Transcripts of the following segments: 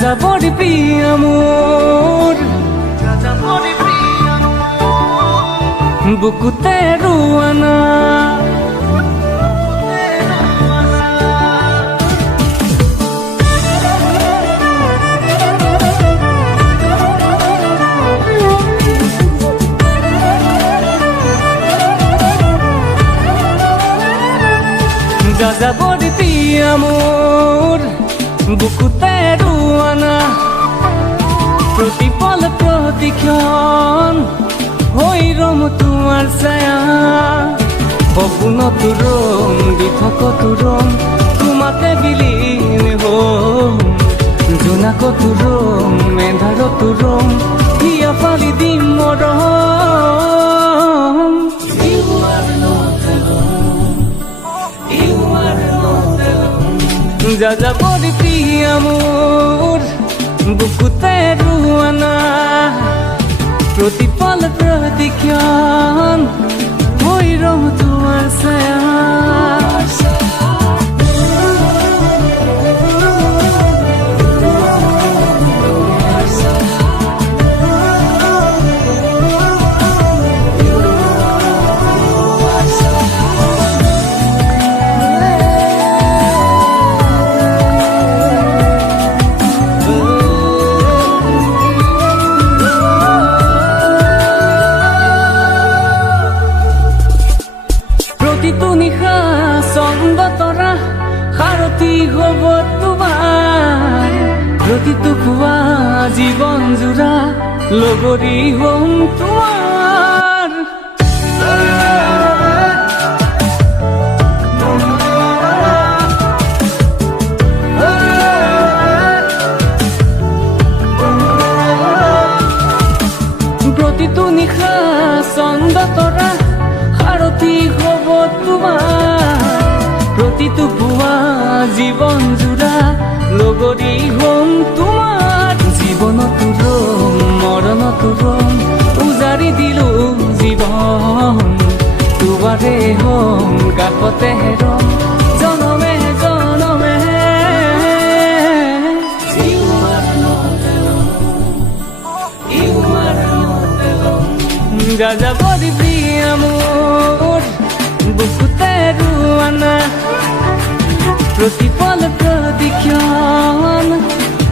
যাযাবৰী প্ৰিয়া মোৰ বুকুতে ৰোৱানা যাযাবৰী প্ৰিয়া মোৰ বুকুতে ৰোৱানা প্ৰতিপল প্ৰতিক্ষণ হৈ ৰম তোমাৰ ছায়া সপোনতো ৰম দিঠকতো ৰম তোমাতে বিলীন হম জোনাকতো ৰম মেধাৰতো ৰম হিয়া ফালি দিম মৰম যাযাবৰী প্ৰিয়া মোৰ বুকুতে ৰোৱানা প্ৰতিপল প্ৰতিক্ষণ হৈ ৰম তোমাৰ ছায়া প্ৰতিটো নিশা চন্দ তৰা সাৰথি হ'ব তোমাৰ প্ৰতিটো পুৱা জীৱন জোৰা লগৰী হ'ম তোমাৰ প্ৰতিটো নিশা চন্দ তৰা সাৰথি হ'ব তোমাৰ প্ৰতিটো পুৱা জীৱন জোৰা লগৰী হ'ম তোমাৰ জীৱনতো ৰম মৰণতো ৰম উজাৰি দিলো জীৱন তোমাৰে হ'ম কাষতে ৰম জনমে জনমে যাযাবৰী প্ৰিয়া মোৰ বুকুতে ৰোৱানা প্ৰতিপল প্ৰতিক্ষণ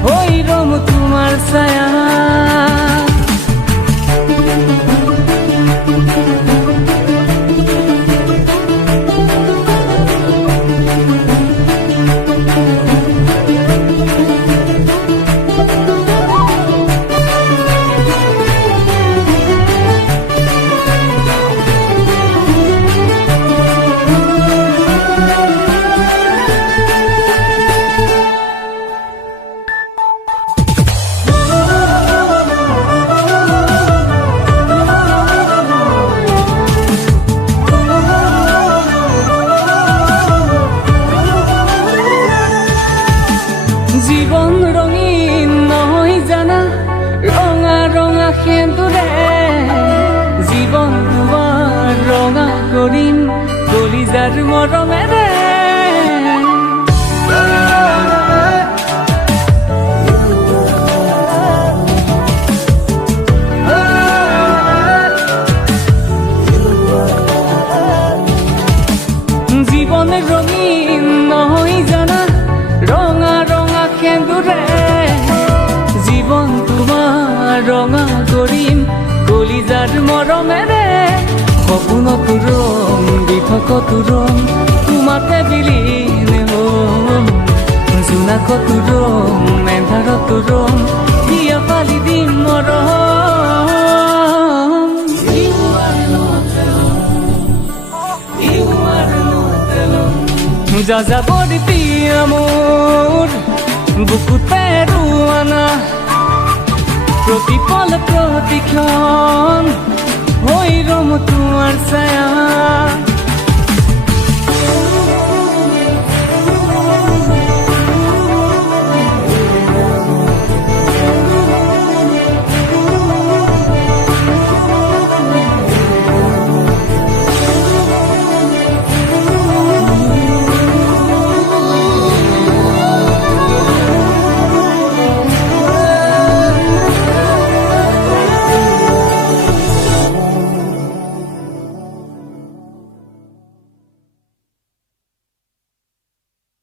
হৈ ৰম তোমাৰ ছায়া জীৱন ৰঙীন নহয় জানা ৰঙা ৰঙা সেন্দুৰে জীৱন তোমাৰ ৰঙা কৰিম কলিজাৰ মৰমেৰে জীৱন ৰঙীন নহয় জানা ৰঙা ৰঙা সেন্দুৰে জীৱন তোমাৰ ৰঙা কৰিম কলিজাৰ মৰমেৰে সপোনতো ৰম দিঠকতো ৰম তোমাতে বিলীন হ'ম জোনাকতো ৰম মেধাৰতো ৰম হিয়া ফালি দিম মৰম যাযাবৰী প্ৰিয়া মোৰ বুকুতে ৰোৱানা প্ৰতিপল প্ৰতিক্ষণ হৈ ৰম তোমাৰ ছায়া